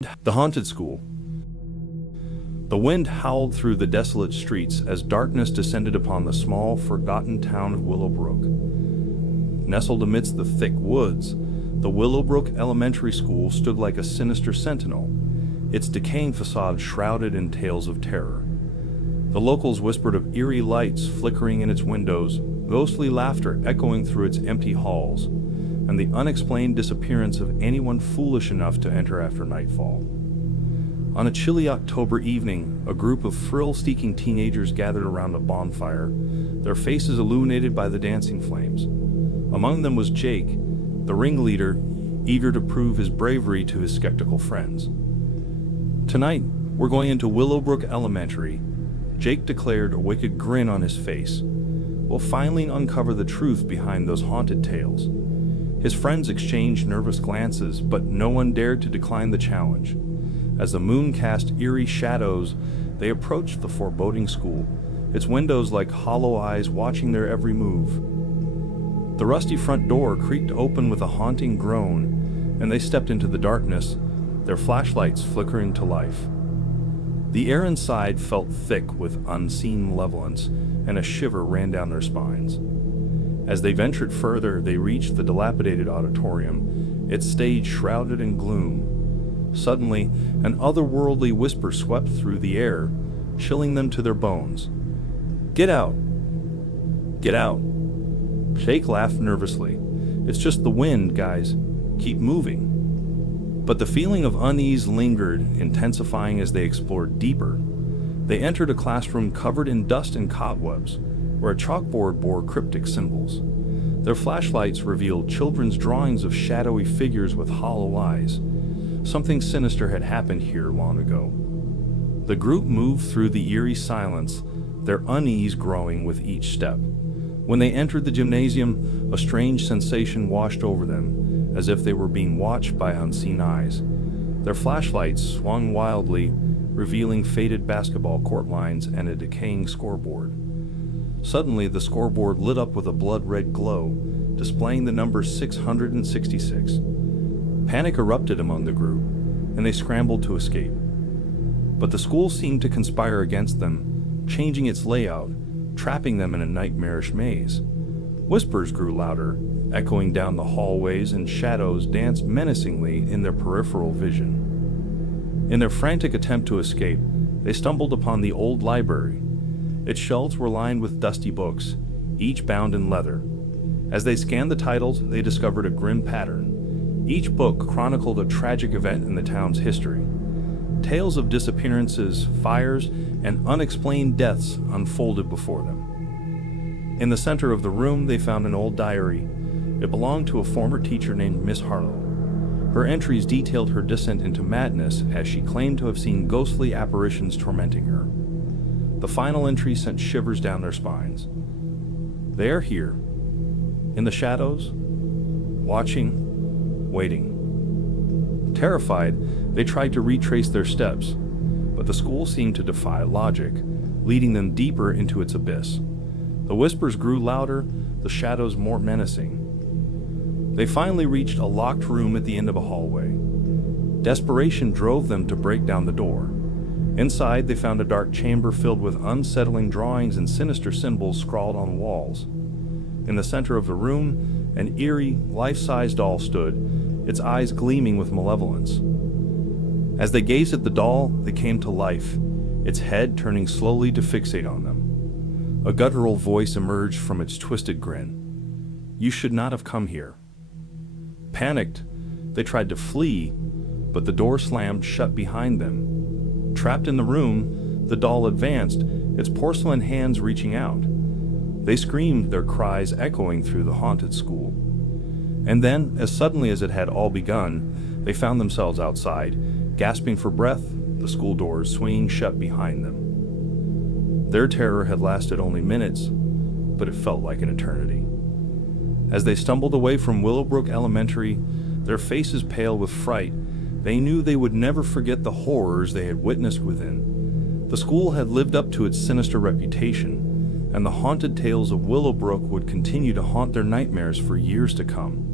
The haunted school. The wind howled through the desolate streets as darkness descended upon the small, forgotten town of Willowbrook. Nestled amidst the thick woods, the Willowbrook Elementary School stood like a sinister sentinel, its decaying facade shrouded in tales of terror. The locals whispered of eerie lights flickering in its windows, ghostly laughter echoing through its empty halls, and the unexplained disappearance of anyone foolish enough to enter after nightfall. On a chilly October evening, a group of frill-seeking teenagers gathered around a bonfire, their faces illuminated by the dancing flames. Among them was Jake, the ringleader, eager to prove his bravery to his skeptical friends. "Tonight, we're going into Willowbrook Elementary," Jake declared, a wicked grin on his face. "We'll finally uncover the truth behind those haunted tales." His friends exchanged nervous glances, but no one dared to decline the challenge. As the moon cast eerie shadows, they approached the foreboding school, its windows like hollow eyes watching their every move. The rusty front door creaked open with a haunting groan, and they stepped into the darkness, their flashlights flickering to life. The air inside felt thick with unseen malevolence, and a shiver ran down their spines. As they ventured further, they reached the dilapidated auditorium, its stage shrouded in gloom. Suddenly, an otherworldly whisper swept through the air, chilling them to their bones. "Get out! Get out!" Jake laughed nervously. "It's just the wind, guys. Keep moving." But the feeling of unease lingered, intensifying as they explored deeper. They entered a classroom covered in dust and cobwebs, where a chalkboard bore cryptic symbols. Their flashlights revealed children's drawings of shadowy figures with hollow eyes. Something sinister had happened here long ago. The group moved through the eerie silence, their unease growing with each step. When they entered the gymnasium, a strange sensation washed over them, as if they were being watched by unseen eyes. Their flashlights swung wildly, revealing faded basketball court lines and a decaying scoreboard. Suddenly, the scoreboard lit up with a blood-red glow, displaying the number 666. Panic erupted among the group, and they scrambled to escape. But the school seemed to conspire against them, changing its layout, trapping them in a nightmarish maze. Whispers grew louder, echoing down the hallways, and shadows danced menacingly in their peripheral vision. In their frantic attempt to escape, they stumbled upon the old library. Its shelves were lined with dusty books, each bound in leather. As they scanned the titles, they discovered a grim pattern. Each book chronicled a tragic event in the town's history. Tales of disappearances, fires, and unexplained deaths unfolded before them. In the center of the room, they found an old diary. It belonged to a former teacher named Miss Harlow. Her entries detailed her descent into madness, as she claimed to have seen ghostly apparitions tormenting her. The final entry sent shivers down their spines. "They are here, in the shadows, watching, waiting." Terrified, they tried to retrace their steps, but the school seemed to defy logic, leading them deeper into its abyss. The whispers grew louder, the shadows more menacing. They finally reached a locked room at the end of a hallway. Desperation drove them to break down the door. Inside, they found a dark chamber filled with unsettling drawings and sinister symbols scrawled on walls. In the center of the room, an eerie, life-size doll stood, its eyes gleaming with malevolence. As they gazed at the doll, they came to life, its head turning slowly to fixate on them. A guttural voice emerged from its twisted grin. "You should not have come here." Panicked, they tried to flee, but the door slammed shut behind them. Trapped in the room, the doll advanced, its porcelain hands reaching out. They screamed, their cries echoing through the haunted school. And then, as suddenly as it had all begun, they found themselves outside, gasping for breath, the school doors swinging shut behind them. Their terror had lasted only minutes, but it felt like an eternity. As they stumbled away from Willowbrook Elementary, their faces pale with fright, they knew they would never forget the horrors they had witnessed within. The school had lived up to its sinister reputation, and the haunted tales of Willowbrook would continue to haunt their nightmares for years to come.